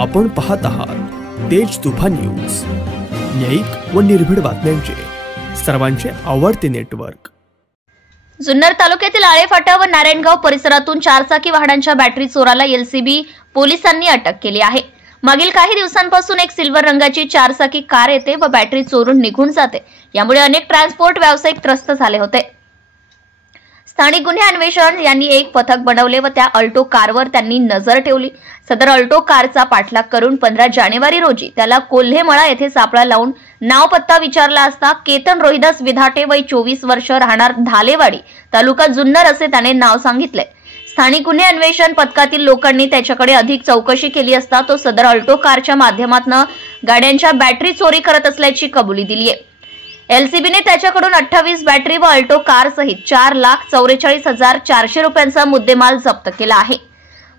आपण पाहत आहात तेज तुफान न्यूज, न्यायिक व निर्भीड बातम्यांचे सर्वांचे आवडते नेटवर्क। जुन्नर तालुक्यातील आळेफाटा व नारायणगाव परिसरातून चारचाकी वाहनांच्या बॅटरी चोराला एलसीबी पोलिसांनी अटक केली आहे। मागील काही दिवसांपासून एक सिल्वर रंगाची चारचाकी कार येते व बॅटरी चोरून निघून जाते। यामुळे अनेक ट्रान्सपोर्ट व्यावसायिक त्रस्त झाले होते। स्थानिक गुन्हे अन्वेषण यांनी एक पथक बनवले व त्या अल्टो कारवर त्यांनी नजर ठेवली। सदर अल्टो कारचा पाठलाग करून 15 जानेवारी रोजी त्याला कोल्हेमळा येथे सापळा लावून नाव पत्ता विचारला असता केतन रोहिदास विधाटे वय 24 वर्ष राहणार धालेवाडी तालुका जुन्नर असे त्याने नाव सांगितले। स्थानिक गुन्हे अन्वेषण पथकातील लोकांनी त्याच्याकडे अधिक चौकशी केली असता तो सदर अल्टो कारच्या माध्यमातून गाड्यांच्या बॅटरी चोरी करत असल्याची कबुली दिली आहे। एलसीबीने त्याच्याकडून 28 बॅटरी व अल्टो कार सहित 4,44,400 रुपयांचा मुद्देमाल जप्त केला आहे।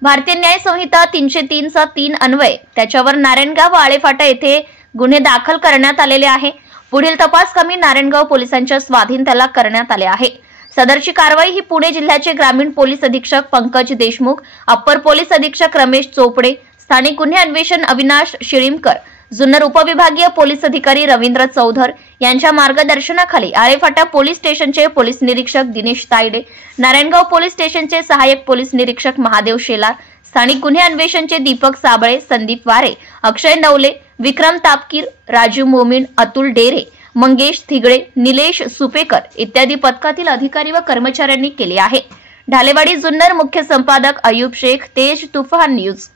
भारतीय न्याय संहिता 303(3) अन्वये त्याच्यावर नारायणगाव व आळेफाटा येथे गुन्हे दाखल करण्यात आलेले आहे। पुढील तपास कमी नारायणगाव पोलिसांच्या स्वाधीन त्याला करण्यात आले आहे। सदरची कारवाई ही पुणे जिल्ह्याचे ग्रामीण पोलीस अधीक्षक पंकज देशमुख, अप्पर पोलीस अधीक्षक रमेश चोपडे, स्थानिक गुन्हे अन्वेषण अविनाश शिळीमकर, जुन्नर उपविभागीय पोलीस अधिकारी रवींद्र चौधर यांच्या मार्गदर्शनाखाली आळेफाटा पोलीस स्टेशनचे पोलीस निरीक्षक दिनेश तायडे, नारायणगाव पोलीस स्टेशनचे सहाय्यक पोलीस निरीक्षक महादेव शेलार, स्थानिक गुन्हे अन्वेषणचे दीपक साबळे, संदीप वारे, अक्षय नवले, विक्रम तापकीर, राजू मोमीन, अतुल डेरे, मंगेश थिगडे, निलेश सुपेकर इत्यादी पथकातील अधिकारी व कर्मचाऱ्यांनी केले आहे। ढालेवाडी जुन्नर मुख्य संपादक अयूब शेख, तेज तुफान news.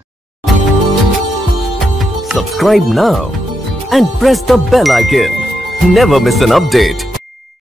Subscribe now and press the bell icon. Never miss an update.